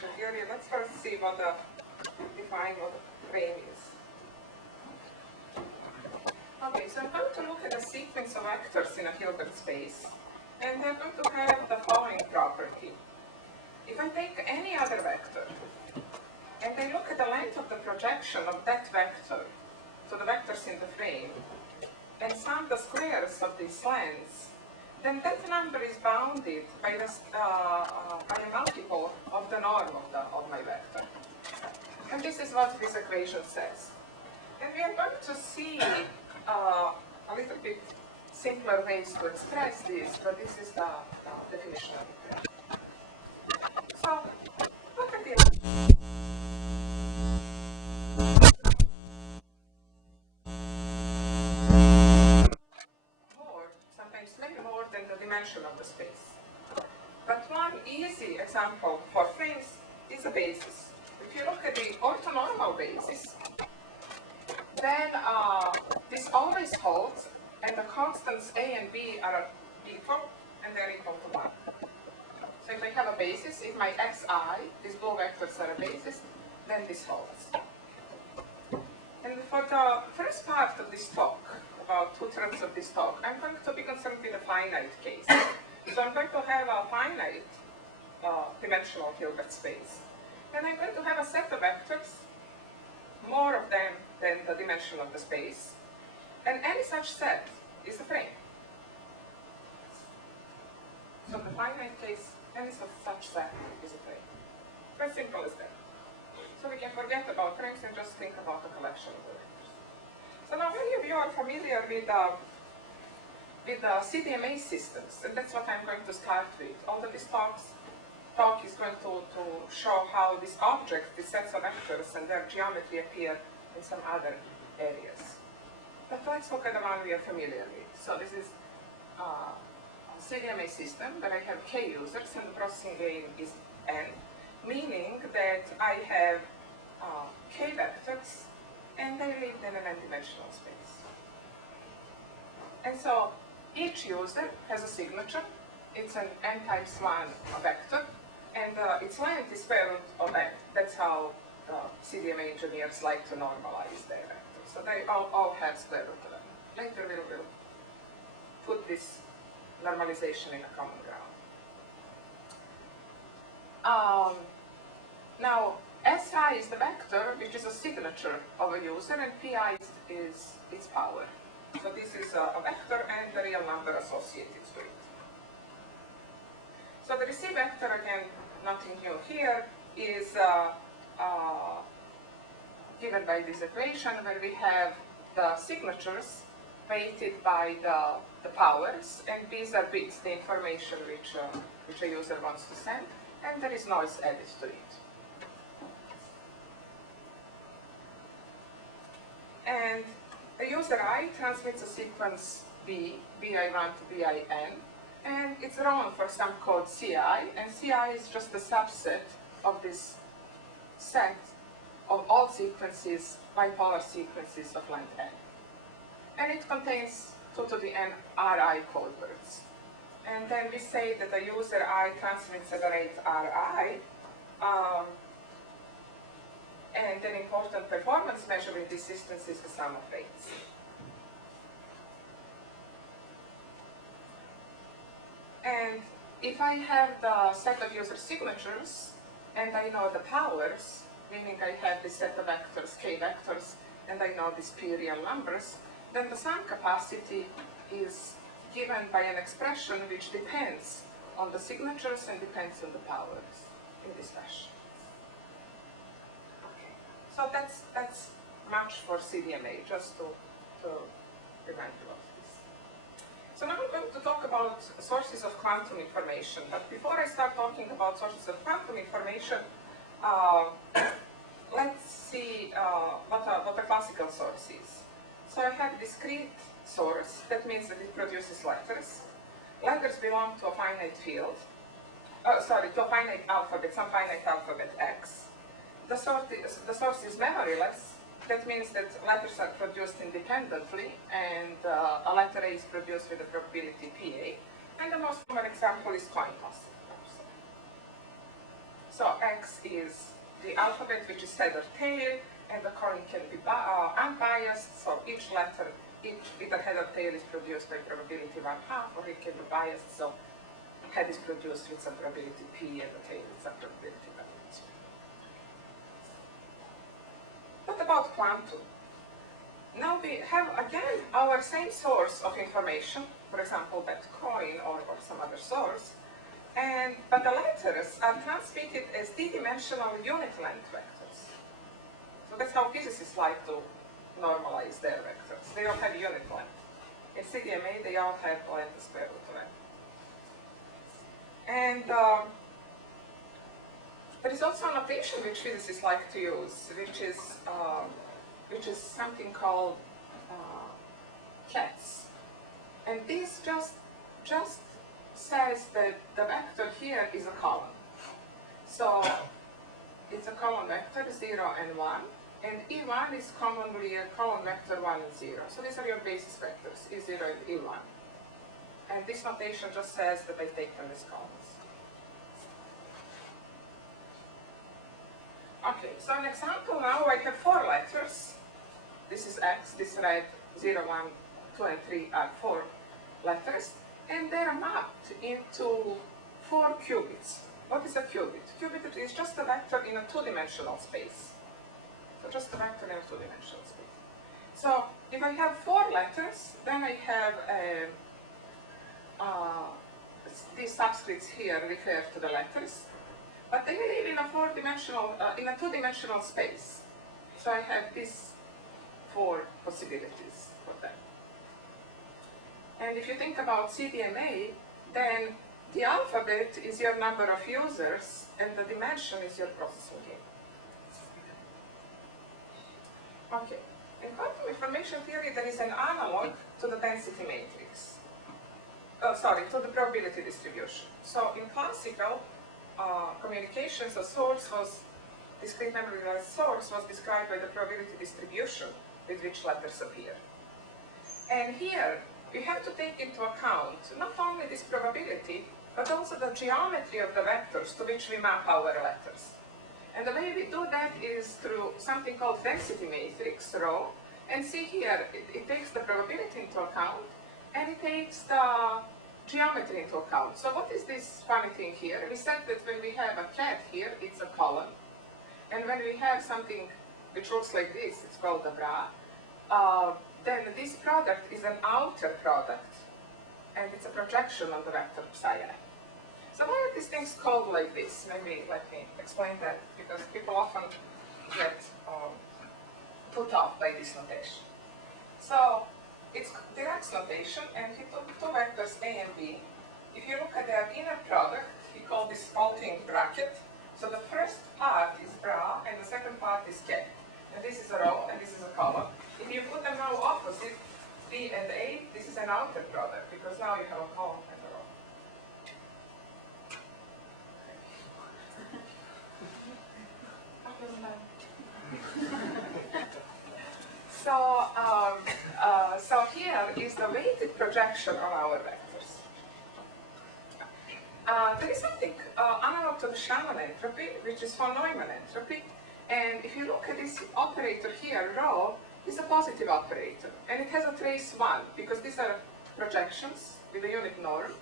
information theory. Let's first see define what a frame is. Okay, so I'm going to look at a sequence of vectors in a Hilbert space, and they're going to have the following property. If I take any other vector, and I look at the length of the projection of that vector to the vectors in the frame, and sum the squares of these lengths, then that number is bounded by a multiple of the norm of my vector. And this is what this equation says. And we are going to see a little bit simpler ways to express this, but this is the definition of it. So, look at this. Sometimes maybe more than the dimension of the space. But one easy example for frames is a basis. If you look at the orthonormal basis, then this always holds, and the constants a and b are equal, and they're equal to 1. So if I have a basis, if my xi, these blue vectors are a basis, then this holds. And for the first part of this talk, about 2/3 of this talk, I'm going to be concerned with a finite case. So I'm going to have a finite dimensional Hilbert space. And I'm going to have a set of vectors, more of them than the dimension of the space. And any such set is a frame. So the finite case, any such set is a frame. Very simple as that. So we can forget about frames and just think about a collection of the vectors. So now many of you are familiar with the CDMA systems, and that's what I'm going to start with. Although this talk is going to show how these objects, these sets of vectors and their geometry appear in some other areas. But let's look at the one we are familiar with. So this is a CDMA system where I have k users and the processing gain is n, meaning that I have k vectors and they live in an n-dimensional space. And so each user has a signature. It's an n times 1 vector, and its length is square root of n. That's how CDMA engineers like to normalize their vectors. So they all have square root of n. Later we will put this normalization in a common ground. Now, SI is the vector, which is a signature of a user, and PI is its power. So this is a vector and the real number associated to it. So the receive vector, again, nothing new here, is given by this equation where we have the signatures weighted by the powers, and these are bits, the information which a user wants to send, and there is noise added to it. And the user I transmits a sequence B, BI1 to BIN, and it's run for some code CI, and CI is just a subset of this set of all sequences, bipolar sequences of length n. And it contains 2 to the n Ri code words. And then we say that the user I transmits at the rate Ri, and an important performance measure in this systems is the sum of rates. And if I have the set of user signatures, and I know the powers, meaning I have this set of vectors, k vectors, and I know these p real numbers, then the sum capacity is given by an expression which depends on the signatures and depends on the powers in this fashion. Okay. So that's much for CDMA, just to remind you of this. So now I'm going to talk about sources of quantum information. But before I start talking about sources of quantum information, let's see what a classical source is. So I have discrete source, that means that it produces letters. Letters belong to a finite field, to a finite alphabet, some finite alphabet x. The source is memoryless, that means that letters are produced independently, and a letter A is produced with a probability PA, and the most common example is coin toss. So X is the alphabet, which is head or tail, and the coin can be unbiased, so each letter, either head or tail is produced by probability 1/2, or it can be biased, so head is produced with some probability P and the tail with some probability 1. What about quantum? Now we have again our same source of information, for example that coin or some other source, but the letters are transmitted as d-dimensional unit length vectors. So that's how physicists like to normalize their vectors. They all have unit length. In CDMA they all have length the square root of n. And there is also a notation which physicists like to use, which is something called cats. And this just says that the vector here is a column. So it's a column vector, 0 and 1, and E1 is commonly a column vector 1 and 0. So these are your basis vectors, E0 and E1. And this notation just says that I take them as columns. Okay, so an example now, I have 4 letters. This is X, this red, 0, 1, 2, and 3 are 4 letters, and they're mapped into 4 qubits. What is a qubit? Qubit is just a vector in a 2-dimensional space. So just a vector in a 2-dimensional space. So if I have 4 letters, then I have these subscripts here refer to the letters, but they live in a 4-dimensional, in a 2-dimensional space. So I have these 4 possibilities for them. And if you think about CDMA, then the alphabet is your number of users, and the dimension is your processing gain. Okay, in quantum information theory, there is an analog to the density matrix. To the probability distribution. So in classical communications, a source was, discrete memory source was described by the probability distribution with which letters appear. And here, we have to take into account not only this probability, but also the geometry of the vectors to which we map our letters. And the way we do that is through something called density matrix, rho. And see here, it takes the probability into account, and it takes the geometry into account. So what is this funny thing here? We said that when we have a cat here, it's a column. And when we have something which looks like this, it's called a bra. Then this product is an outer product, and it's a projection on the vector psi I. So why are these things called like this? Maybe let me explain that, because people often get put off by this notation. So it's Dirac's notation, and he took 2 vectors A and B. If you look at their inner product, he called this floating bracket. So the first part is bra, and the second part is K. And this is a row, and this is a column. If you put them now opposite, B and A, this is an outer product, because now you have a column and a row. So here is the weighted projection on our vectors. There is something analog to the Shannon entropy, which is von Neumann entropy. And if you look at this operator here, rho, is a positive operator. And it has a trace 1, because these are projections with a unit norm.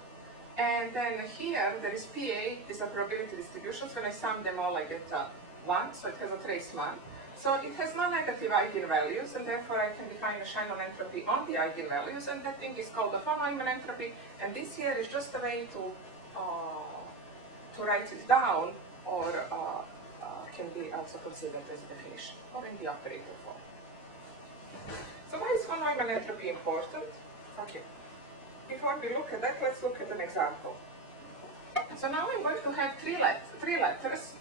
And then here, there is PA, these are probability distributions. When I sum them all, I get 1, so it has a trace 1. So it has non-negative eigenvalues, and therefore I can define a Shannon entropy on the eigenvalues, and that thing is called the von Neumann entropy. And this here is just a way to write it down, or can be also considered as a definition, or in the operator form. So why is von Neumann entropy important? Okay. Before we look at that, let's look at an example. So now I'm going to have three letters.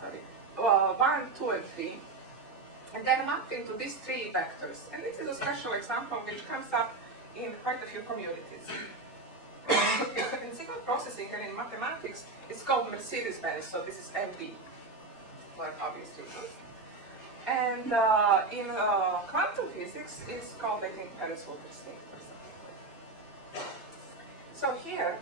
Sorry. 1, 2, and 3. And then mapped into these 3 vectors. And this is a special example which comes up in quite a few communities. In signal processing and in mathematics, it's called Mercedes-Benz, so this is MB, for obvious reasons. And in quantum physics, it's called, I think, Paris-Woltersting or something like that. So here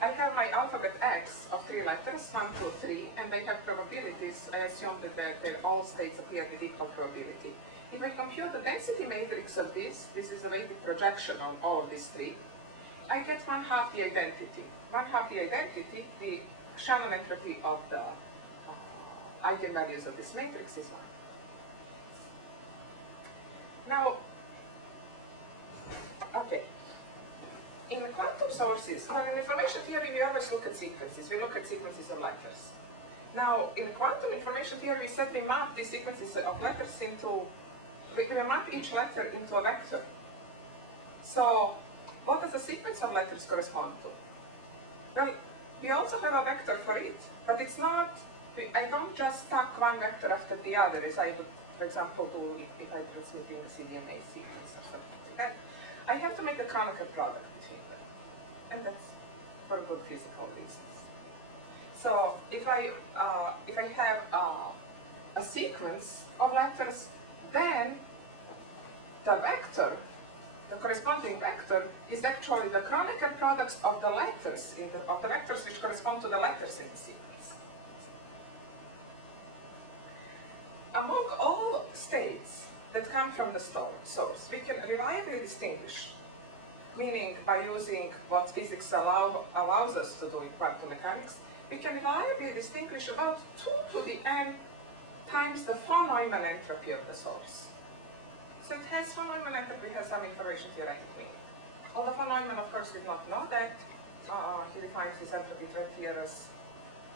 I have my alphabet X of 3 letters, 1, 2, 3, and they have probabilities. I assume that their all states appear with equal probability. If I compute the density matrix of this is a weighted projection on all of these 3, I get 1/2 the identity. 1/2 the identity, the Shannon entropy of the eigenvalues of this matrix is 1. Now, okay. In quantum sources, well, in information theory, we always look at sequences. We look at sequences of letters. Now, in quantum information theory, we said we map these sequences of letters into, we map each letter into a vector. So, what does the sequence of letters correspond to? Well, we also have a vector for it, but it's not, I don't just stack one vector after the other, as I would, for example, do if I'm transmitting a CDMA sequence or something like that. I have to make a canonical product between them, and that's for good physical reasons. So if I have a sequence of letters, then the vector, the corresponding vector, is actually the canonical products of the letters of the vectors which correspond to the letters in the sequence. Among all states that come from the source, we can reliably distinguish, meaning by using what physics allows us to do in quantum mechanics, we can reliably distinguish about 2 to the n times the von Neumann entropy of the source. So it has, von Neumann entropy has some information theoretic meaning. Although von Neumann, of course, did not know that, he defined his entropy 20 years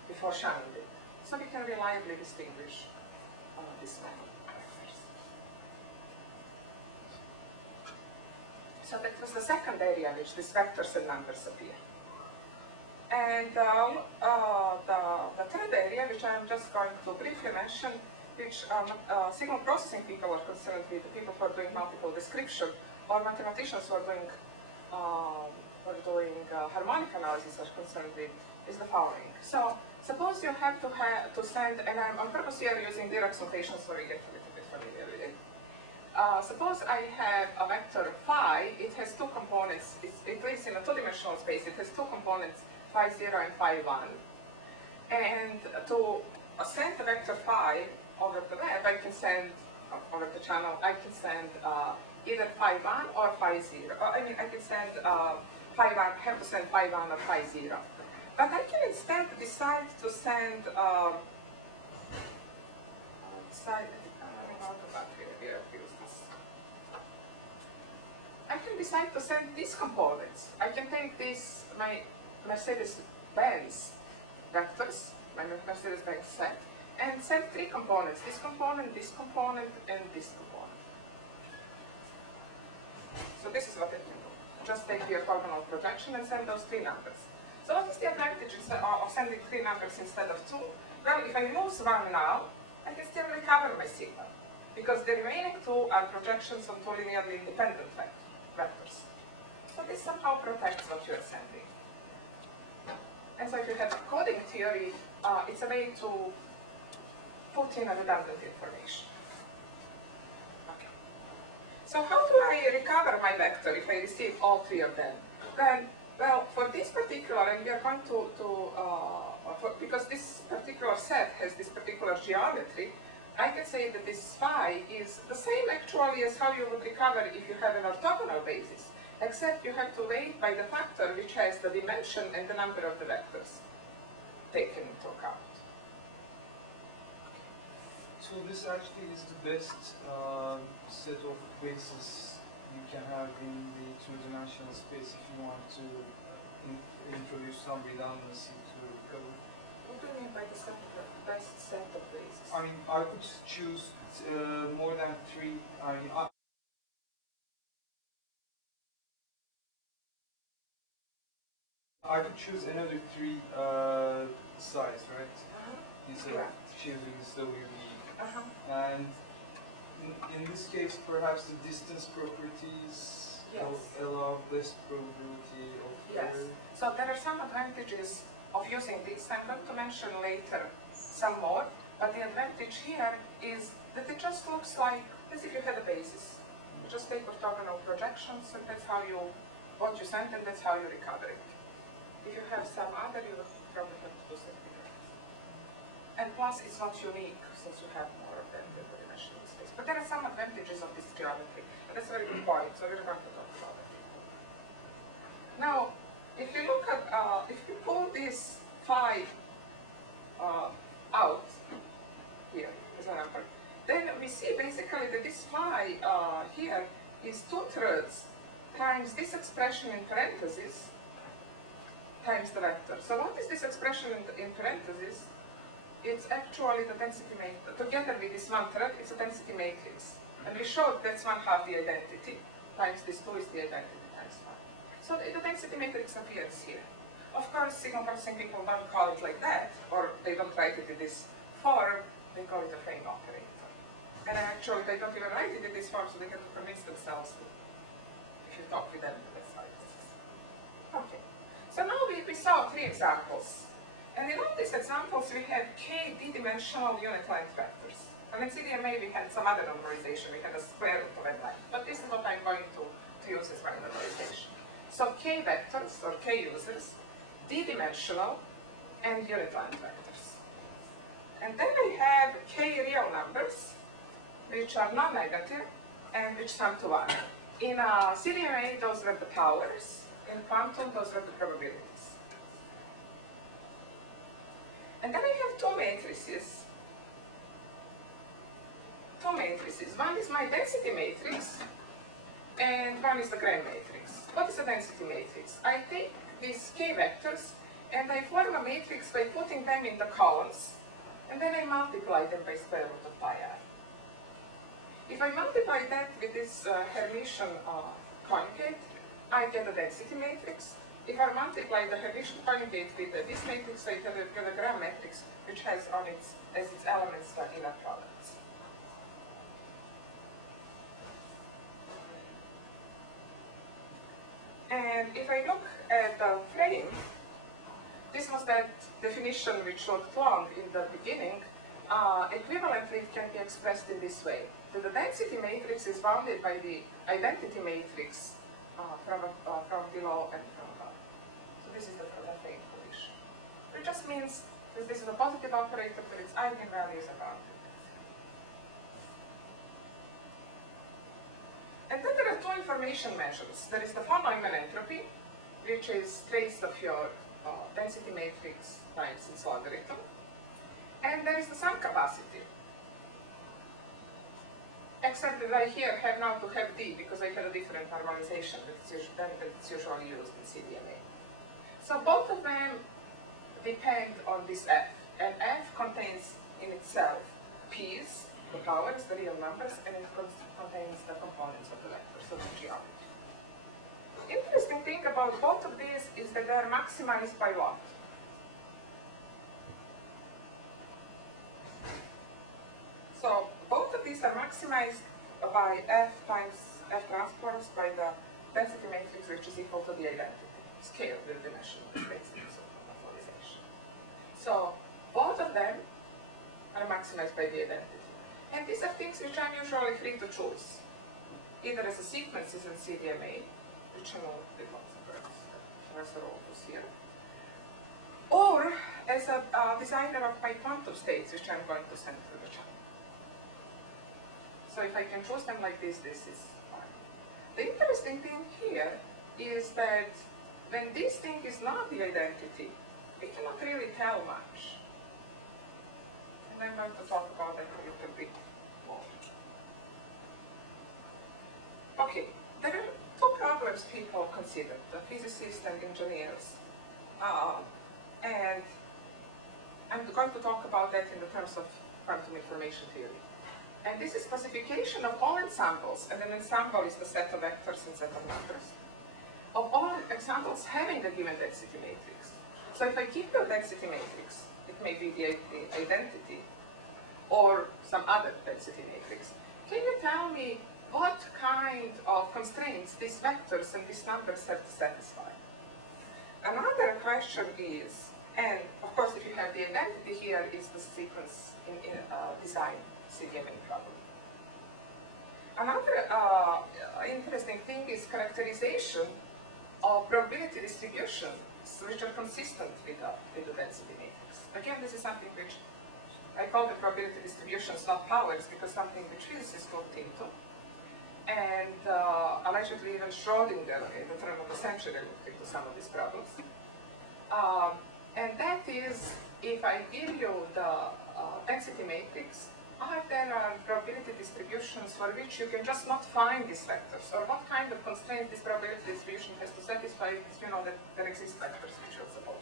before Shannon did. So we can reliably distinguish this many vectors. So that was the second area in which these vectors and numbers appear. And the third area, which I'm just going to briefly mention, which signal processing people are concerned with, the people who are doing multiple description, or mathematicians who are doing harmonic analysis are concerned with, is the following. So suppose you have to send, and I'm on purpose here using Dirac notation so we get a little bit familiar with it. Suppose I have a vector phi, it has 2 components, it lives in a 2-dimensional space, it has 2 components, phi 0 and phi 1. And to send the vector phi over the web, I can send, over the channel, I can send either phi 1 or phi 0. I mean, I can send phi 1, have to send phi 1 or phi 0. But I can instead decide to send, I can decide to send these components. I can take this, my Mercedes-Benz vectors, my Mercedes-Benz set, and send 3 components, this component, and this component. So this is what I can do. Just take the orthogonal projection and send those 3 numbers. So what is the advantage of sending 3 numbers instead of 2? Well, if I lose one now, I can still recover my signal, because the remaining 2 are projections on 2 linearly independent vectors. So this somehow protects what you are sending. And so if you have a coding theory, it's a way to put in a redundant information. Okay. So how do I recover my vector if I receive all 3 of them? Then, well, for this particular, and we are going because this particular set has this particular geometry, I can say that this phi is the same actually as how you would recover if you have an orthogonal basis, except you have to weight by the factor which has the dimension and the number of the vectors taken into account. So this actually is the best set of bases you can have in the 2-dimensional space if you want to introduce some redundancy to recover. What do you mean by the best set of bases? I mean, I could choose more than 3. I could choose another 3 size, right? Instead of choosing this WB. And in this case, perhaps the distance properties allow less probability of error. So there are some advantages of using this. I'm going to mention later some more, but the advantage here is that it just looks like as if you had a basis. You just take orthogonal projections, and that's how what you send, and that's how you recover it. If you have some other, you would probably have to do something else. And plus, it's not unique, since you have more of them in the dimensional space. But there are some advantages of this geometry, and that's a very good point, so we're going to talk about it. Now, if you look at, if you pull this phi out here as a number, then we see basically that this phi here is 2/3 times this expression in parentheses times the vector. So what is this expression in parentheses? It's actually the density matrix. Together with this 1/3, it's a density matrix. And we showed that's 1/2 the identity, times this 2 is the identity times 1. So the density matrix appears here. Of course, signal processing people don't call it like that, or they don't write it in this form, they call it a frame operator. And actually, they don't even write it in this form, so they have to convince themselves that if you talk with them, that's how it is. Okay. So now we saw 3 examples. And in all these examples, we had k d-dimensional unit length vectors. And in CDMA, we had some other normalization. We had a square root of n length. But this is what I'm going to use as my normalization. So k vectors, or k users, d-dimensional, and unit length vectors. And then I have k real numbers, which are non-negative, and which sum to 1. In CDMA, those were the powers. In quantum, those were the probabilities. And then I have 2 matrices. 2 matrices. One is my density matrix, and one is the Gram matrix. What is a density matrix? I take these k vectors, and I form a matrix by putting them in the columns, and then I multiply them by square root of pi I. If I multiply that with this Hermitian conjugate, I get a density matrix. If I multiply the Hermitian conjugate with this matrix, I get a Gram matrix, which has on its elements the inner products. And if I look at the frame, this was that definition which looked long in the beginning. Equivalently, it can be expressed in this way. That the density matrix is bounded by the identity matrix from below and from above. So this is the frame condition. It just means that this is a positive operator, but its eigenvalues are bounded. And then there are 2 information measures. There is the von Neumann entropy, which is trace of your density matrix times its logarithm. And there is the sum capacity. Except that I here have now to have D because I had a different normalization than it's usually used in CDMA. So both of them depend on this F. And F contains in itself P's, the powers, the real numbers, and it contains the components of the vector, so the geometry. Interesting thing about both of these is that they are maximized by what? So both of these are maximized by F times F transpose by the density matrix, which is equal to the identity, scale, the dimensional space of normalization. So both of them are maximized by the identity. And these are things which I'm usually free to choose, either as a sequences in CDMA, which I know did not Professor Oltus here, or as a designer of my quantum states, which I'm going to send through the channel. So if I can choose them like this is fine. The interesting thing here is that when this thing is not the identity, we cannot really tell much. And I'm going to talk about that a little bit more. Okay, there are 2 problems people consider, the physicists and engineers. And I'm going to talk about that in the terms of quantum information theory. And this is classification of all ensembles, and an ensemble is the set of vectors and set of numbers, of all ensembles having a given density matrix. So if I keep the density matrix, it may be the identity, or some other density matrix. Can you tell me what kind of constraints these vectors and these numbers have to satisfy? Another question is, and of course if you have the identity here is the sequence in design CDMA problem. Another interesting thing is characterization of probability distribution which are consistent with the density matrix. Again, this is something which I call the probability distributions, not powers, because something which physicists looked into. And allegedly even Schrödinger in the turn of the century looked into some of these problems. And that is, if I give you the density matrix, there are probability distributions for which you can just not find these vectors, or what kind of constraints this probability distribution has to satisfy, because you know that there exist vectors which will support.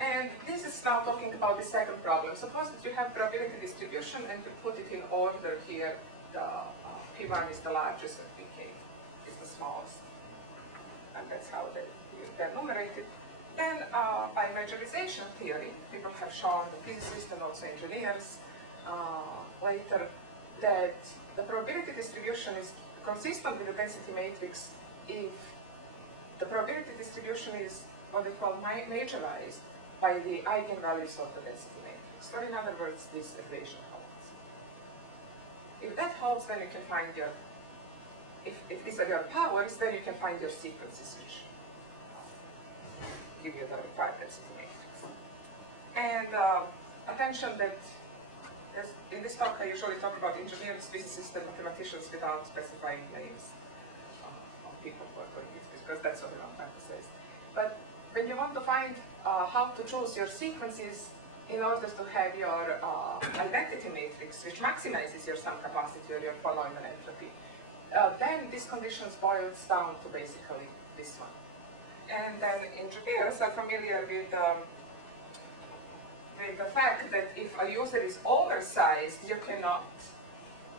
And this is now talking about the second problem. Suppose that you have probability distribution and you put it in order here. The P1 is the largest and Pk is the smallest. And that's how they're numerated. Then by majorization theory, people have shown, the physicists and also engineers later, that the probability distribution is consistent with the density matrix if the probability distribution is what they call majorized by the eigenvalues of the density matrix. Or in other words, this equation holds. If that holds, then you can find your, if these are your powers, then you can find your sequences which give you the required density matrix. And attention that, in this talk I usually talk about engineers, physicists, and mathematicians without specifying names of people who are doing this, because that's what around says. But when you want to find how to choose your sequences in order to have your identity matrix, which maximizes your sum capacity or your Von-Neumann entropy, then these conditions boils down to basically this one. And then engineers are familiar with the fact that if a user is oversized, you cannot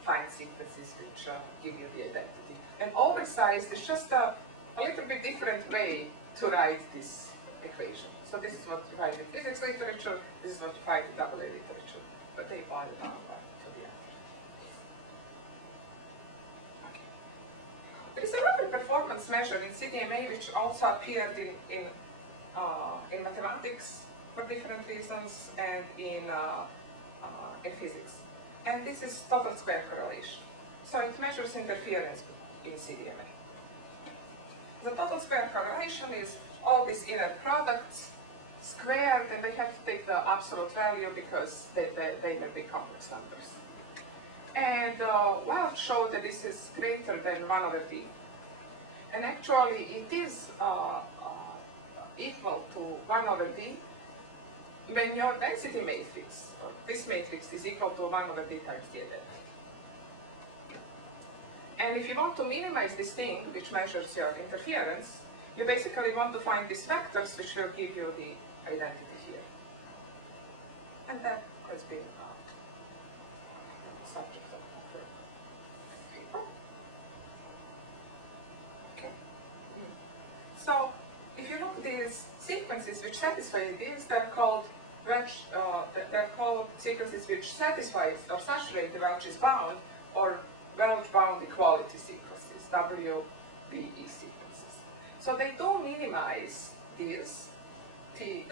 find sequences which give you the identity. And oversized is just a little bit different way to write this equation. So this is what you find in physics literature, this is what you find in AA literature, but they boil it down to the end. Okay. There is another performance measure in CDMA which also appeared in mathematics for different reasons and in physics. And this is total square correlation. So it measures interference in CDMA. The total square correlation is all these inner products squared, and they have to take the absolute value because they will be complex numbers. And Welch showed that this is greater than 1 over d. And actually it is equal to 1 over d when your density matrix, or this matrix, is equal to 1 over d times d delta. And if you want to minimize this thing, which measures your interference, you basically want to find these vectors which will give you the identity here. And that has been the subject of paper. Okay. So if you look at these sequences which satisfy these, they're called sequences which satisfy or saturate the Welch's bound, or Welch bound equality sequences, WBE sequences. So they do minimize this, the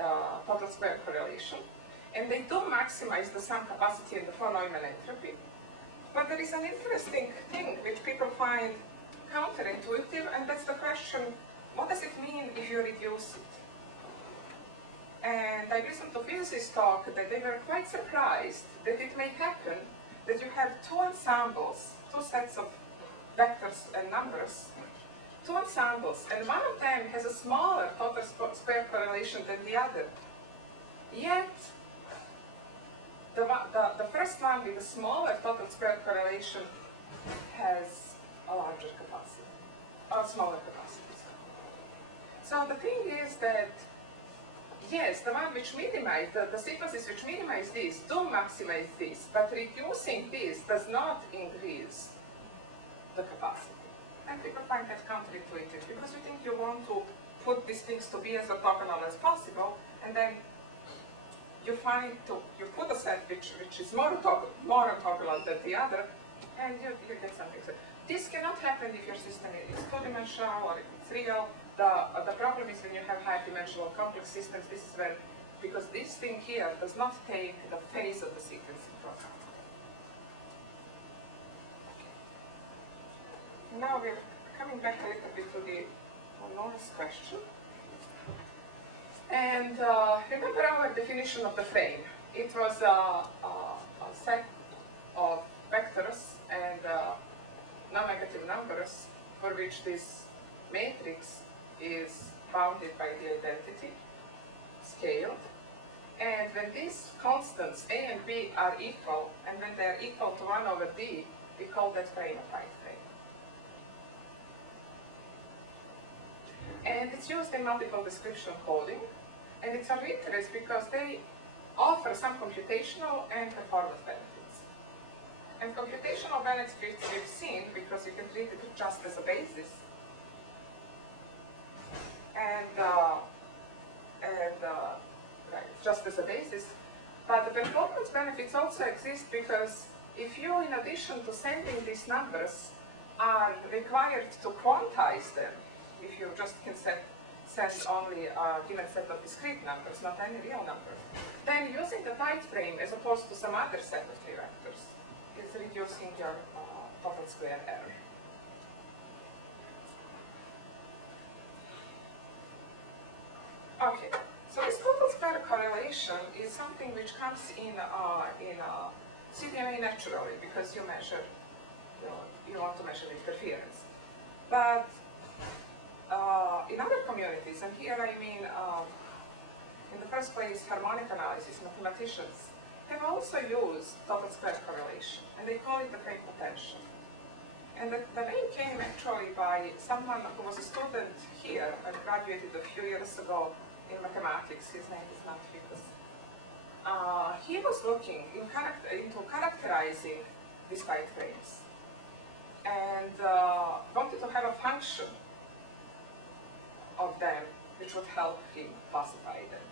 total square correlation, and they do maximize the sum capacity and the Von-Neumann entropy. But there is an interesting thing which people find counterintuitive, and that's the question, what does it mean if you reduce it? And I listened to physicists talk that they were quite surprised that it may happen that you have two ensembles, two sets of vectors and numbers, two ensembles, and one of them has a smaller total square correlation than the other. Yet, the first one with a smaller total square correlation has a larger capacity, or smaller capacity. So the thing is that, yes, the one which minimize, the sequences which minimize this do maximize this, but reducing this does not increase the capacity. And people find that counterintuitive because you think you want to put these things to be as orthogonal as possible, and then you put a set which is more orthogonal than the other, and you get something. So this cannot happen if your system is two-dimensional or if it's real. The problem is when you have high-dimensional complex systems, this is when, because this thing here does not take the phase of the sequence into account. Now we're coming back a little bit to the Nora's question. And remember our definition of the frame. It was a set of vectors and non-negative numbers for which this matrix is bounded by the identity, scaled. And when these constants A and B are equal, and when they are equal to 1 over D, we call that frame a tight frame. And it's used in multiple description coding, and it's of interest because they offer some computational and performance benefits. And computational benefits we've seen because you can treat it just as a basis. Right, just as a basis. But the performance benefits also exist because if you, in addition to sending these numbers, are required to quantize them, if you just can send only a given set of discrete numbers, not any real number, then using the tight frame as opposed to some other set of three vectors is reducing your total square error. Okay, so this total square correlation is something which comes in CDMA naturally because you measure, you want to measure interference. But in other communities, and here I mean, in the first place, harmonic analysis, mathematicians have also used total square correlation, and they call it the frame potential. And the name came actually by someone who was a student here and graduated a few years ago in mathematics. His name is not Ficus. He was looking into characterizing these tight frames and wanted to have a function of them which would help him classify them.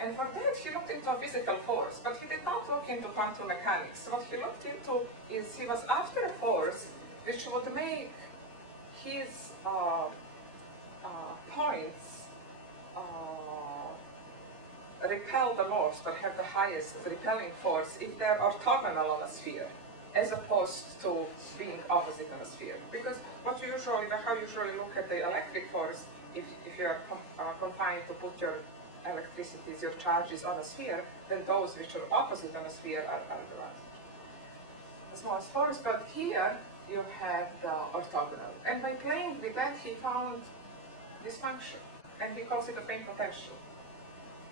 And for that he looked into a physical force, but he did not look into quantum mechanics. What he looked into is he was after a force which would make his points repel the most or have the highest repelling force if they're orthogonal on a sphere, as opposed to being opposite on a sphere. Because how you usually look at the electric force, if you are confined to put your electricities, your charges on a sphere, then those which are opposite on a sphere are the smallest force. But here you have the orthogonal. And by playing with that, he found this function, and he calls it a frame potential.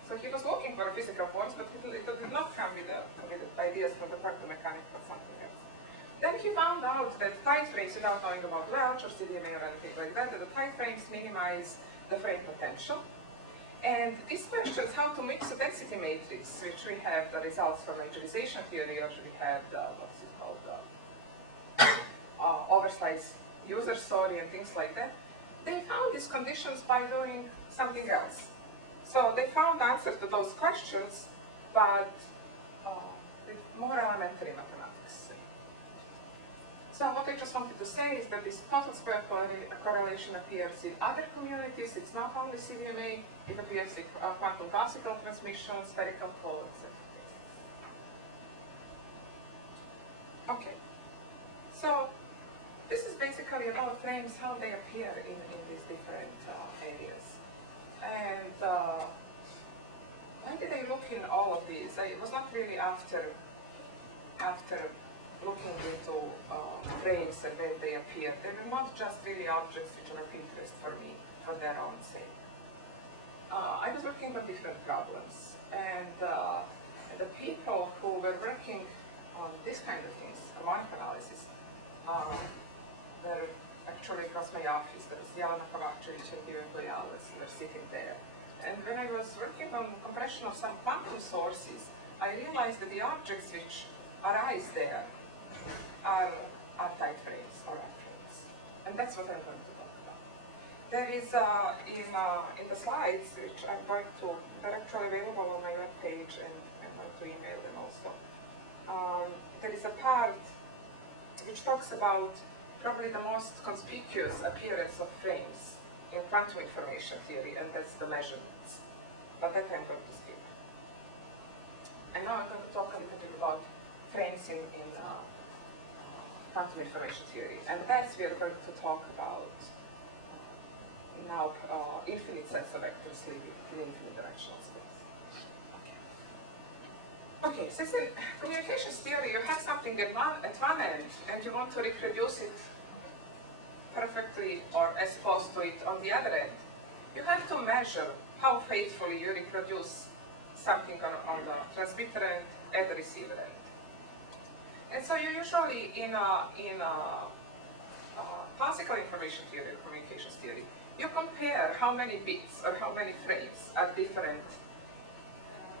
So he was looking for a physical force, but it did not come with ideas from the quantum mechanics, but something else. Then he found out that tight frames, without knowing about Welch or CDMA or anything like that the tight frames minimize the frame potential. And this questions how to mix a density matrix, which we have the results from majorization theory, or we have what's it called, oversized user story and things like that. They found these conditions by doing something else. So they found answers to those questions, but with more elementary mathematics. So what I just wanted to say is that this total square correlation appears in other communities. It's not only CDMA, it appears in quantum classical transmission, spherical flow, etc. Okay, so this is basically about frames, how they appear in these different areas. And why did I look in all of these? It was not really after looking into frames and when they appear. They were not just really objects which are of interest for me for their own sake. I was looking at different problems, and the people who were working on this kind of things, harmonic analysis, were actually across my office. There was Jelena Kovačević and Ivan Bojalas were sitting there. And when I was working on compression of some quantum sources, I realized that the objects which arise there are tight frames or F-frames. And that's what I'm going to talk about. There is, in the slides, which I'm going to, they're actually available on my webpage, and I'm going to email them also. There is a part which talks about probably the most conspicuous appearance of frames in quantum information theory, and that's the measurements. But that I'm going to skip. And now I'm going to talk a little bit about frames in quantum information theory. And that's we are going to talk about now infinite sets of vectors living in infinite directional space. Okay, so in communications theory, you have something at one end, and you want to reproduce it perfectly, or as opposed to it on the other end. You have to measure how faithfully you reproduce something on the transmitter end and the receiver end. And so you usually, in classical information theory or communications theory, you compare how many bits or how many frames are different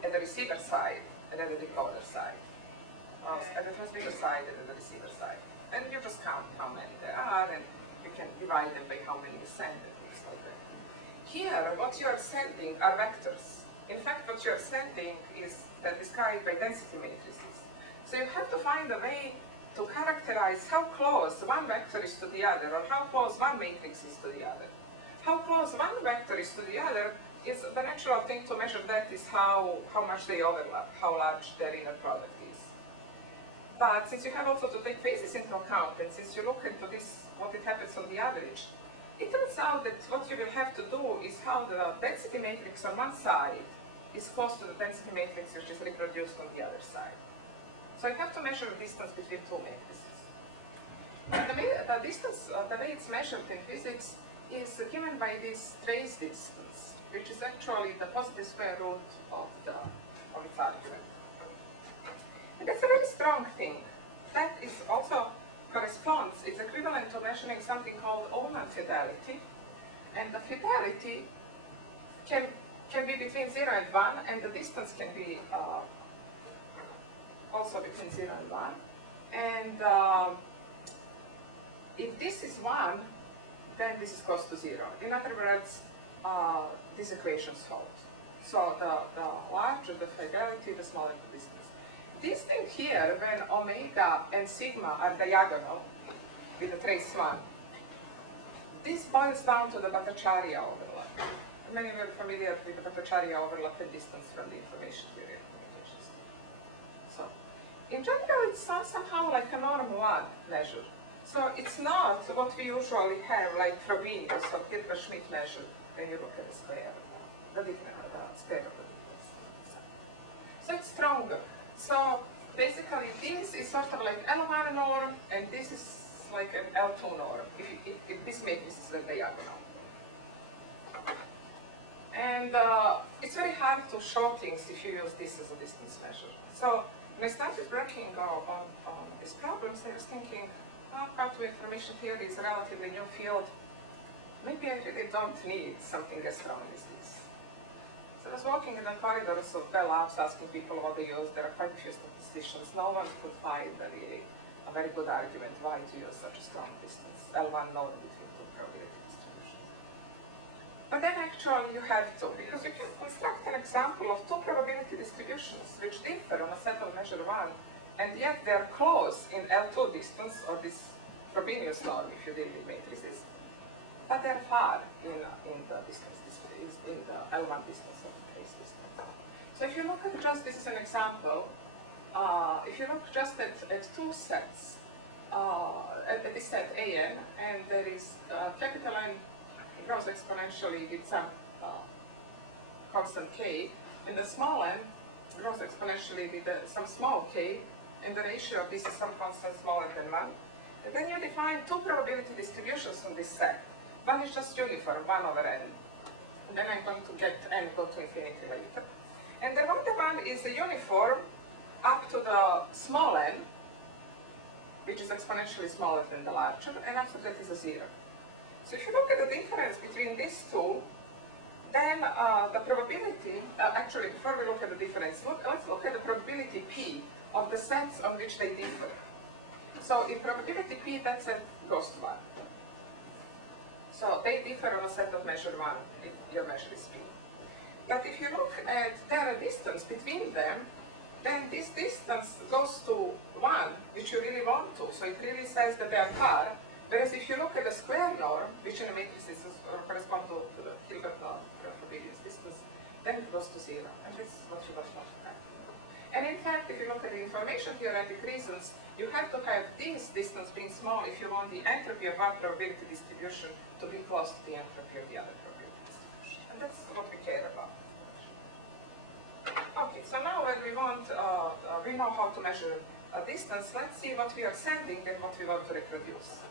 at the receiver side and at the decoder side, at the transmitter side and at the receiver side. And you just count how many there are, and you can divide them by how many you send and things like that. Here, what you are sending are vectors. In fact, what you are sending is described by density matrices. So you have to find a way to characterize how close one vector is to the other, or how close one matrix is to the other. How close one vector is to the other is the natural thing to measure. That is how much they overlap, how large their inner product is. But since you have also to take phases into account, and since you look into this, what it happens on the average, it turns out that what you will have to do is how the density matrix on one side is close to the density matrix which is reproduced on the other side. So you have to measure the distance between two matrices. And the distance, the way it's measured in physics, is given by this trace distance, which is actually the positive square root of its argument. And that's a very strong thing. That is also corresponds, it's equivalent to measuring something called Ullmann fidelity. And the fidelity can be between 0 and 1, and the distance can be also between 0 and 1. And if this is 1, then this is close to 0. In other words, these equations hold. So the larger the fidelity, the smaller the distance. This thing here, when omega and sigma are diagonal with the trace 1, this boils down to the Bhattacharya overlap. Many of you are familiar with the Bhattacharya overlap and distance from the information theory of communications. So, in general, it's somehow like a norm 1 measure. So it's not what we usually have, like Frobenius or Hilbert-Schmidt measure when you look at the square, the square of the difference. So it's stronger. So basically, this is sort of like L1 norm, and this is like an L2 norm, if this matrix is the diagonal. And it's very hard to show things if you use this as a distance measure. So when I started working on these problems, I was thinking, quantum information theory is a relatively new field. Maybe I really don't need something as strong as this. So I was walking in the corridors of Bell Labs asking people what they use. There are quite a few statisticians. No one could find a very good argument why to use such a strong distance, L1 norm between two probability distributions. But then actually you have to, because you can construct an example of two probability distributions which differ on a set of measure 1, and yet they're close in L2 distance, or this Frobenius norm if you deal with matrices, but they're far in the distance, in the L1 distance of the trace distance. So if you look at just, this is an example, if you look just at two sets, at this set AN, and there is capital N grows exponentially with some constant k, and the small n grows exponentially with some small k, and the ratio of this is some constant smaller than 1. And then you define two probability distributions on this set. One is just uniform, 1 over n. And then I'm going to get n go to infinity later. And the other one is a uniform up to the small n, which is exponentially smaller than the larger, and after that is a 0. So if you look at the difference between these two, then the probability, actually before we look at the difference, let's look at the probability p of the sets on which they differ. So in probability p, that set goes to 1. So they differ on a set of measure 1, if your measure is p. But if you look at their distance between them, then this distance goes to 1, which you really want to. So it really says that they are far. Whereas if you look at the square norm, which in a matrix corresponds to the Hilbert norm for Frobenius distance, then it goes to 0. And this is what you got not. And in fact, if you look at the information theoretic reasons, you have to have this distance being small if you want the entropy of one probability distribution to be close to the entropy of the other probability distribution. And that's what we care about. Okay, so now when we want, we know how to measure a distance, let's see what we are sending and what we want to reproduce.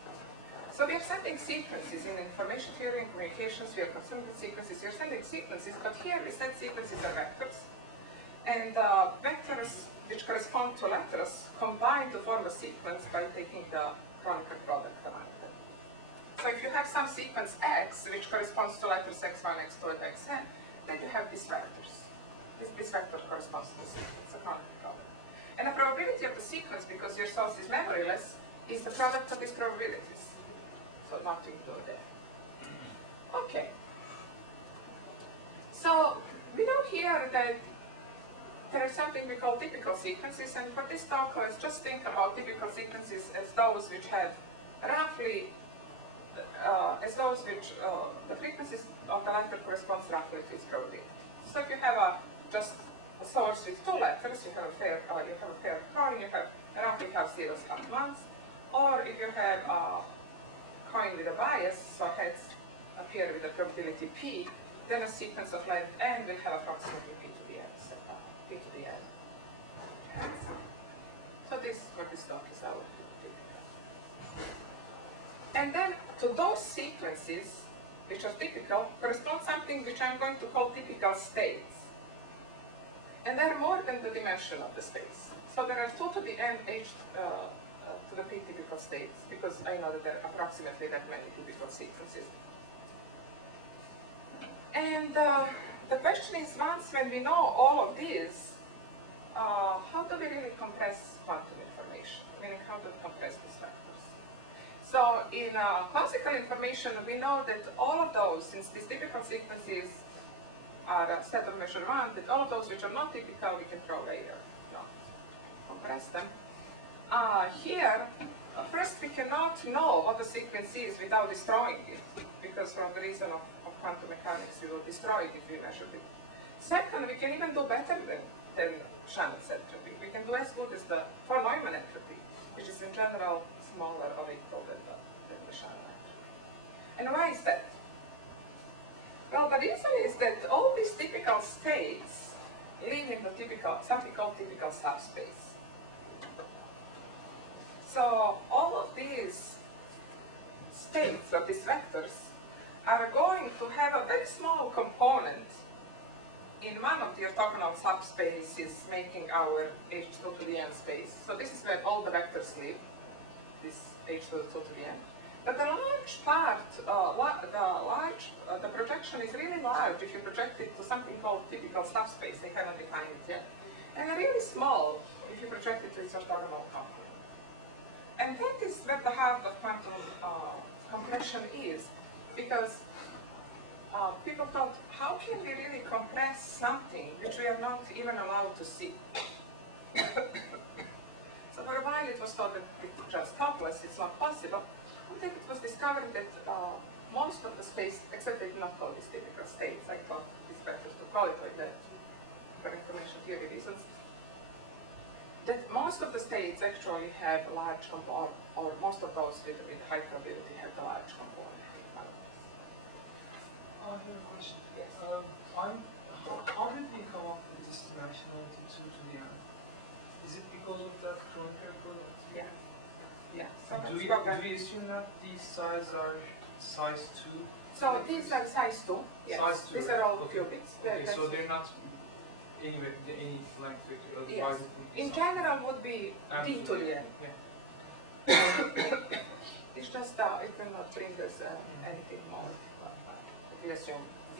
So we are sending sequences in information theory and communications. We are concerned with sequences. We are sending sequences, but here we send sequences as vectors. And vectors which correspond to letters combine to form a sequence by taking the Kronecker product among them. So if you have some sequence X which corresponds to letters X1, X2, and Xn, then you have these vectors. This vector corresponds to the sequence, the Kronecker product. And the probability of the sequence, because your source is memoryless, is the product of these probabilities. So nothing to do there. Okay. So we know here that there is something we call typical sequences, and for this talk, let's just think about typical sequences as those which have roughly, the frequencies of the letter corresponds roughly to its probability. So if you have just a source with two letters, you have a pair of coin, you roughly have zeros and ones, or if you have a coin with a bias, so heads appear with a probability p, then a sequence of length n will have approximately p to the n. P to the n. So this is what this talk is our typical. And then to those sequences which are typical correspond something which I'm going to call typical states. And they're more than the dimension of the space. So there are 2 to the n h to the p typical states, because I know that there are approximately that many typical sequences. And the question is, once when we know all of these, how do we really compress quantum information? Meaning, how do we compress these vectors? So in classical information, we know that all of those, since these typical sequences are a set of measure 1, that all of those which are not typical, we can throw away or not compress them. Here, first we cannot know what the sequence is without destroying it, because from the reason of quantum mechanics, we will destroy it if we measure it. Second, we can even do better than Shannon's entropy. We can do as good as the von Neumann entropy, which is in general smaller or equal than the Shannon entropy. And why is that? Well, the reason is that all these typical states live in the something called typical subspace. So all of these states of these vectors are going to have a very small component in one of the orthogonal subspaces making our h2 to the n space. So this is where all the vectors live, this h2 to the n. But the large part, the projection is really large if you project it to something called typical subspace. They haven't defined it yet. And really small if you project it to its orthogonal component. And that is where the heart of quantum compression is. Because people thought, how can we really compress something which we are not even allowed to see? So for a while it was thought that it's just hopeless, it's not possible. Until it was discovered that most of the space, except they did not call these typical states, I thought it's better to call it like that for information theory reasons, that most of the states actually have a large component, or most of those with high probability have a large component. I have a question. Yes. How did we come up with this dimensionality 2 to the n? Is it because of that Kronecker product? Yeah. Yeah. So Do we assume that these size are size 2? So these are size 2. Yes. Size 2. These are all qubits. Okay, so they're not anyway any length vector. Yes. Otherwise it would be In general would be d to the n. Yeah. It's just it will not bring us anything more. We assume d.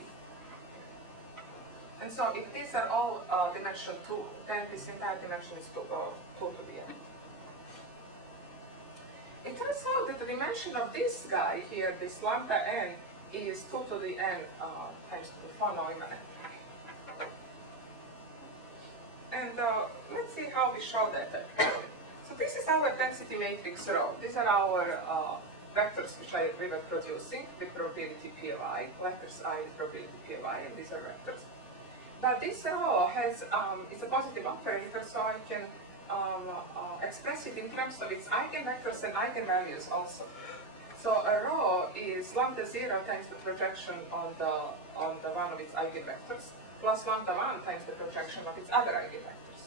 And so if these are all dimension 2, then this entire dimension is 2 to the n. It turns out that the dimension of this guy here, this lambda n, is 2 to the n times the von Neumann entropy. And let's see how we show that actually. So this is our density matrix rho. These are our vectors which we were producing with probability py, letters I with probability py, and these are vectors. but this rho has, it's a positive operator, so I can express it in terms of its eigenvectors and eigenvalues also. So a rho is lambda 0 times the projection on the one of its eigenvectors, plus lambda 1 times the projection of its other eigenvectors.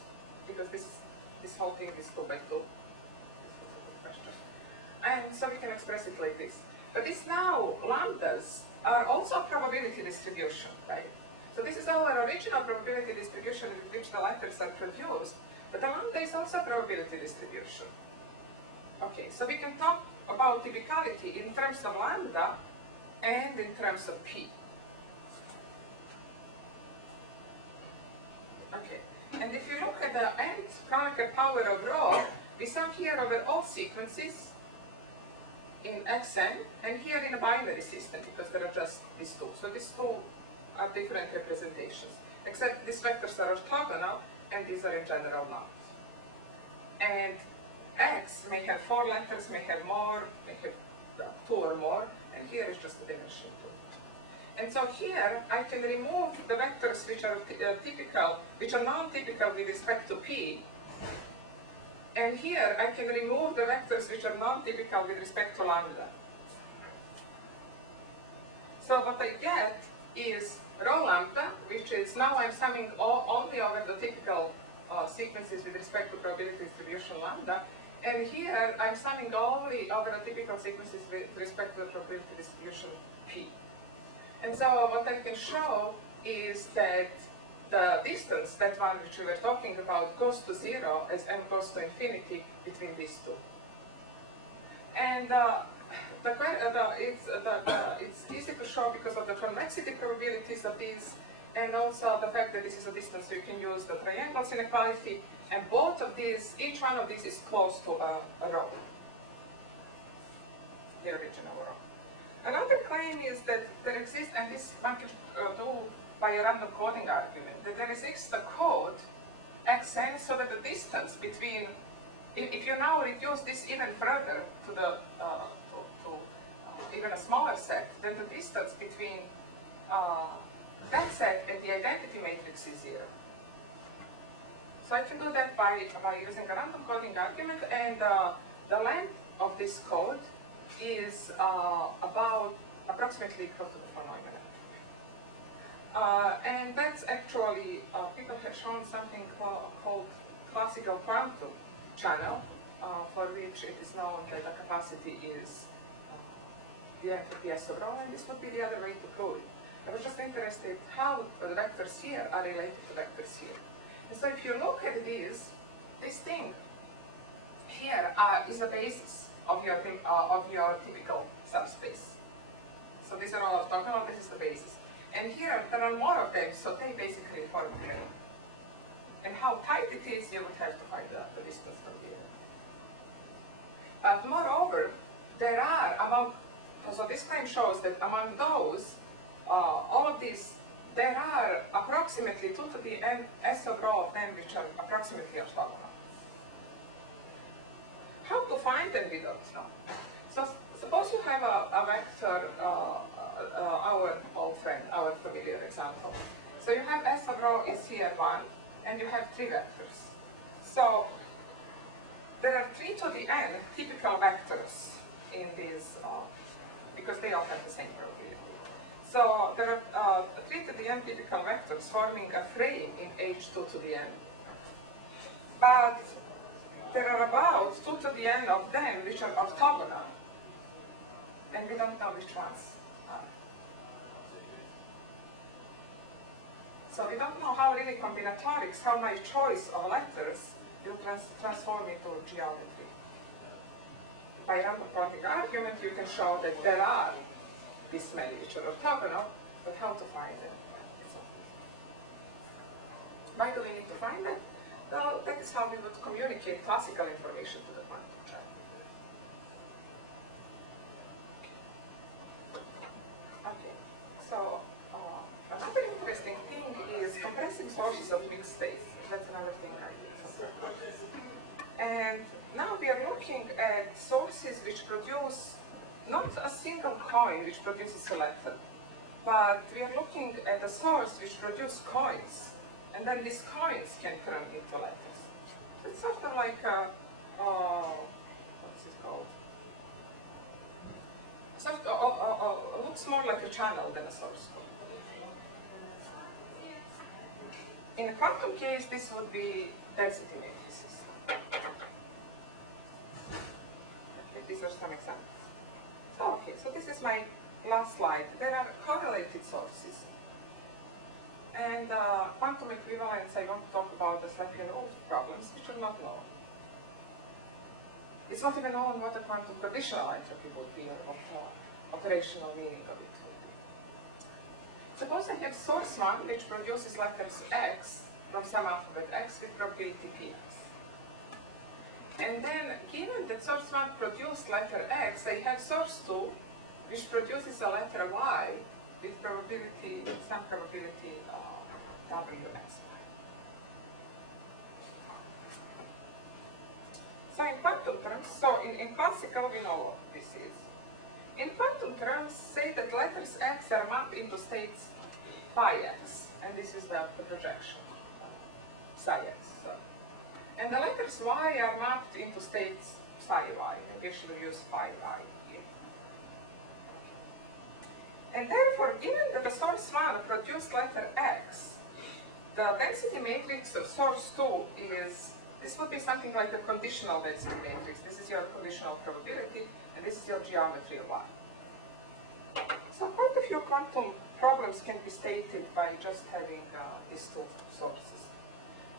Because this whole thing is 2 by 2. And so we can express it like this. But these now lambdas are also a probability distribution, right? So this is our original probability distribution with which the letters are produced, but the lambda is also a probability distribution. Okay, so we can talk about typicality in terms of lambda and in terms of p. Okay, and if you look at the nth Kronecker power of rho, we sum here over all sequences in xn, and here in a binary system, because there are just these two. So these two are different representations, except these vectors are orthogonal, and these are in general not. And x may have 4 letters, may have more, may have 2 or more, and here is just a dimension 2. And so here I can remove the vectors which are typical, which are non-typical with respect to p, and here I can remove the vectors which are non-typical with respect to lambda. So what I get is rho lambda, which is now I'm summing only over the typical sequences with respect to probability distribution lambda, and here I'm summing only over the typical sequences with respect to the probability distribution p. And so what I can show is that the distance, that one which we were talking about, goes to 0 as m goes to infinity between these two. And it's easy to show because of the convexity probabilities of these, and also the fact that this is a distance, so you can use the triangles inequality, and both of these, each one of these is close to a rho, the original rho. Another claim is that there exists, and this one can do by a random coding argument, that there exists a code xn so that the distance between, if you now reduce this even further to the even a smaller set, then the distance between that set and the identity matrix is 0. So I can do that by using a random coding argument, and the length of this code is about approximately equal to the von Neumann. And that's actually, people have shown something called classical quantum channel, for which it is known that the capacity is the entropy S of rho, and this would be the other way to prove it. I was just interested how the vectors here are related to vectors here. And so if you look at this thing here is the basis of your typical subspace. So these are all orthogonal, this is the basis. And here there are more of them, so they basically form here. And how tight it is, you would have to find the distance from here. But moreover, there are so this claim shows that among those, all of these, there are approximately 2 to the n s of rho of them which are approximately orthogonal. How to find them we don't know. So suppose you have a vector, our old friend, our familiar example. So you have S of rho is here 1, and you have 3 vectors. So there are 3 to the n typical vectors in these, because they all have the same probability. So there are 3 to the n typical vectors forming a frame in H2 to the n. But there are about 2 to the n of them which are orthogonal, and we don't know which ones are. So we don't know how really combinatorics, how my choice of letters will transform into geometry. By random coding argument, you can show that there are this many which are orthogonal, but how to find them? Why do we need to find them? Well, that is how we would communicate classical information to the quantum channel. Okay, so another interesting thing is compressing sources of mixed states. That's another thing I did. And now we are looking at sources which produce not a single coin which produces a letter, but we are looking at a source which produces coins, and then these coins can turn into letters. So it's sort of like a, what's it called? Sort of, looks more like a channel than a source code. In a quantum case, this would be density matrices. Okay, these are some examples. Okay, so this is my last slide. There are correlated sources. And quantum equivalence, I want to talk about the Slepin-Wolf problems, which are not known. It's not even known what a quantum conditional entropy would be, or what the operational meaning of it would be. Suppose I have source 1, which produces letters X from some alphabet X with probability Px. And then, given that source 1 produced letter X, I have source 2, which produces a letter Y with probability, some probability Ws. So in quantum terms, in classical we know what this is. In quantum terms, say that letters X are mapped into states phi X, and this is the projection, psi X. So. And the letters Y are mapped into states psi Y, and we should use phi Y here. And therefore, given that the source 1 produced letter X, the density matrix of source 2 is, this would be something like a conditional density matrix. This is your conditional probability, and this is your geometry of Y. So quite a few quantum problems can be stated by just having these two sources.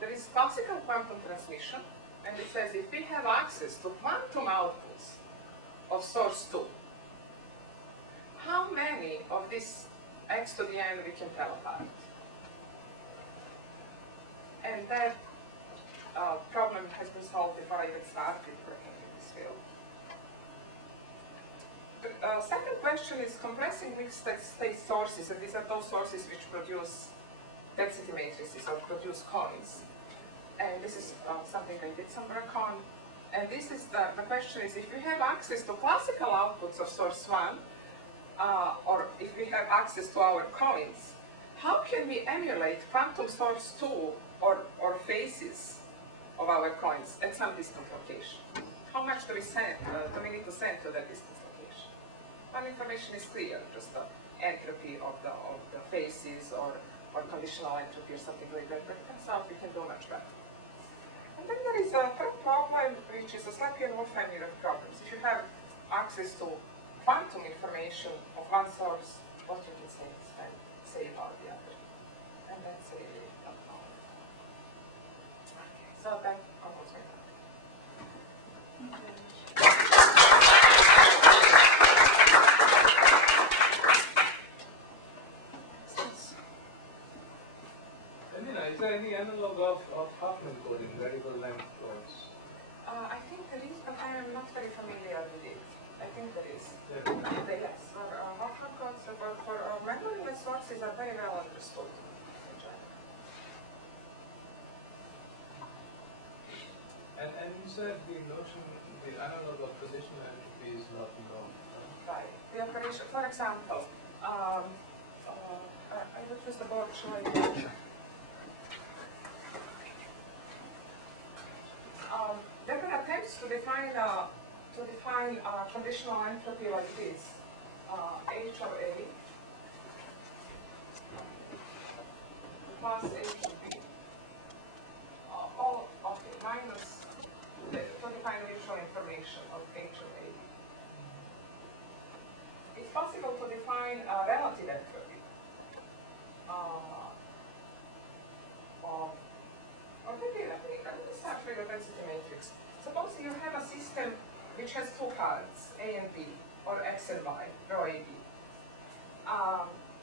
There is classical quantum transmission, and it says if we have access to quantum outputs of source 2, how many of this x to the n we can tell apart? And that problem has been solved before I even started working in this field. The second question is compressing mixed state sources, and these are those sources which produce density matrices or produce coins. And this is something I did some work on. And this is the question is, if we have access to classical outputs of source 1, or if we have access to our coins, how can we emulate quantum source 2 or phases of our coins at some distant location? How much do we need to send to that distant location? One information is clear, just the entropy of the phases or conditional entropy or something like that, but it turns out we can do much better. And then there is a third problem, which is a Slepin-Wolf family of problems. If you have access to quantum information of one source, what you can say about the other. And that's really not known. Okay, so that almost went out. Emina, is there any analog of Huffman coding, variable length codes? I think there is, but I am not very familiar with it. I think there is. Yeah. Yes, Huffman codes for memoryless sources are very well understood. And you said the notion, the analog of conditional entropy is not known. Right. The operation, for example, I would use the board showing there are attempts to define conditional entropy like this: H of A plus H of B, minus to define mutual information of H of A. It's possible to define relative entropy. Or maybe let me start with the density matrix. Suppose you have a system which has two parts, A and B, or X and Y, rho A, B.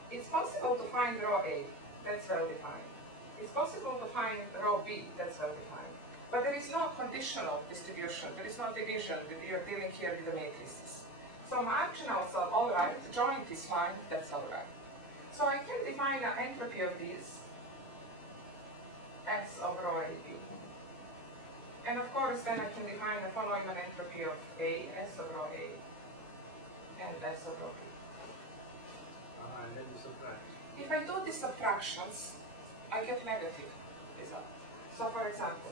It's possible to find rho A, that's well defined. It's possible to find rho B, that's well defined. But there is no conditional distribution, there is no division, you're dealing here with the matrices. So marginals are all right, joint is fine, that's all right. So I can define an entropy of these, S of rho A, B. And of course, then I can define the following an entropy of A, S of rho A, and S of rho B. And and then you subtract. If I do these subtractions, I get negative result. So for example,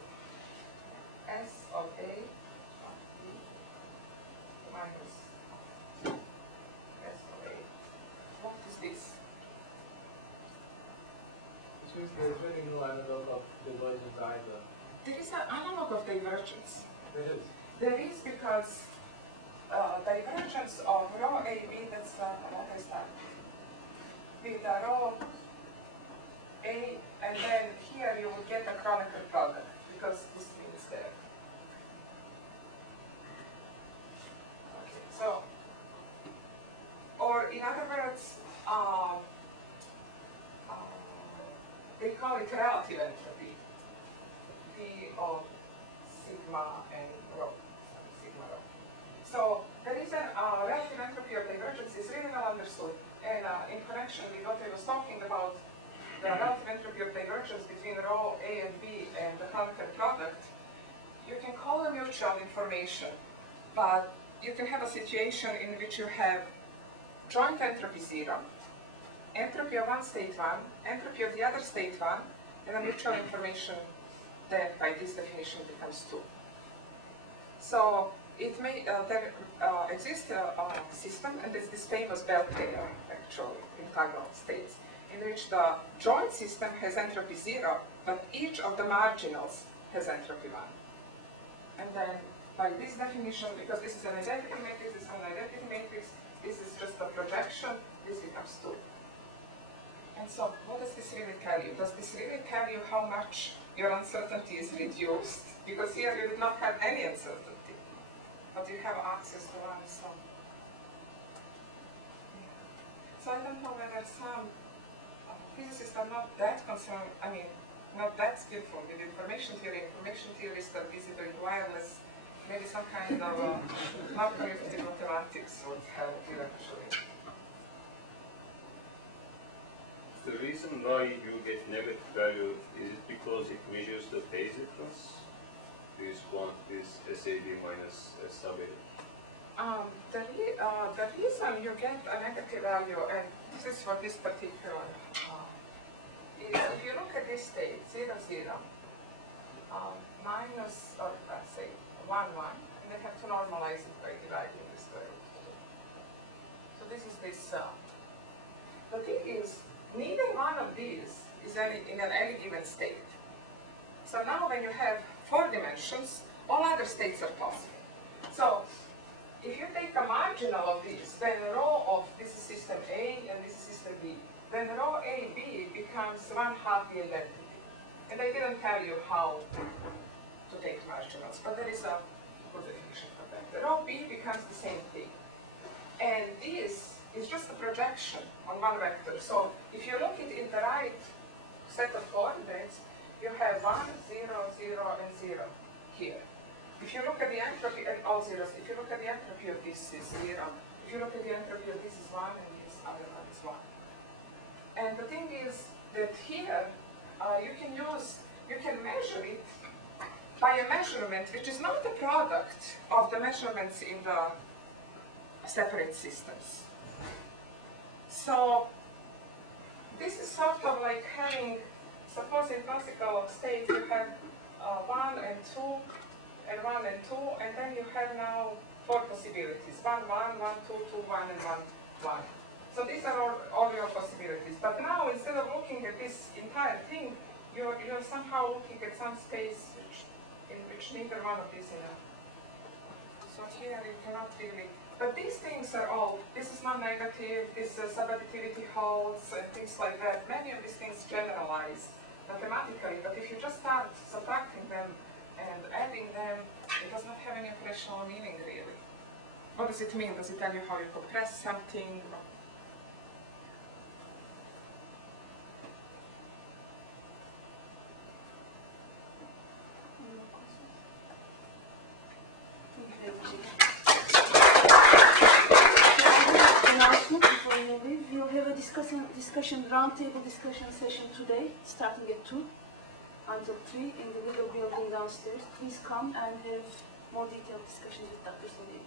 S of A of B minus S of A. What is this? Which means there is really no analog of divergence either. There is an analog of divergence. There is. There is because divergence of rho AB, that's what I start with rho A, and then here you would get a chronicle product because this thing is there. Okay, so, or in other words, they call it relative entropy, P of sigma and rho, sigma rho. So the reason relative entropy of divergence is really well understood, and in connection with what I was talking about, the relative entropy of divergence between rho A and B and the chronicle product, you can call them mutual information, but you can have a situation in which you have joint entropy 0, entropy of one state 1, entropy of the other state 1, and a mutual information that by this definition becomes 2. So it may there exist a system, and there's this famous bell pair, actually, integral states, in which the joint system has entropy 0, but each of the marginals has entropy 1. And then by this definition, because this is an identity matrix, this is an identity matrix, this is just a projection, this becomes 2. And so what does this really tell you? Does this really tell you how much your uncertainty is reduced? Because here you did not have any uncertainty, but you have access to one. So I don't know whether some physicists are not that concerned, not that skillful with information theory. Information theorists are busy doing wireless. Maybe some kind of non-commutative mathematics would help you actually. The reason why you get negative value, is it because it measures the phase difference? This one is SAB minus SAB. The reason you get a negative value, and this is for this particular, is if you look at this state, 0, 0, minus, or let's say 1, 1, and they have to normalize it by dividing this by root 2. So this is this. The thing is, neither one of these is in any given state. So now when you have 4 dimensions, all other states are possible. So if you take a marginal of this, then rho of this is system A and this is system B, then rho AB becomes 1/2 the identity. And I didn't tell you how to take marginals, but there is a good definition for that. The rho B becomes the same thing. And this is just a projection on one vector. So if you look at it in the right set of coordinates, you have 1, 0, 0, and 0 here. If you look at the entropy, and all zeros, if you look at the entropy of this is 0, if you look at the entropy of this is 1, and this other one is 1. And the thing is that here, you can measure it by a measurement which is not the product of the measurements in the separate systems. So this is sort of like having, suppose in classical state you have 1 and 2, and 1 and 2, and then you have now 4 possibilities, 1, 1, 1, 2, 2, 1, and 1, 1. So these are all your possibilities. But now, instead of looking at this entire thing, you're somehow looking at some space in which neither one of these is enough. So here you cannot really, but these things are all, this is non-negative, this subadditivity holds, and things like that. Many of these things generalize mathematically, but if you just start subtracting them and adding them, it does not have any operational meaning really. What does it mean? Does it tell you how you compress something? Before you leave, you'll have a roundtable discussion session today, starting at 2 until 3 in the little building downstairs. Please come and have more detailed discussions with Dr. Soljanin.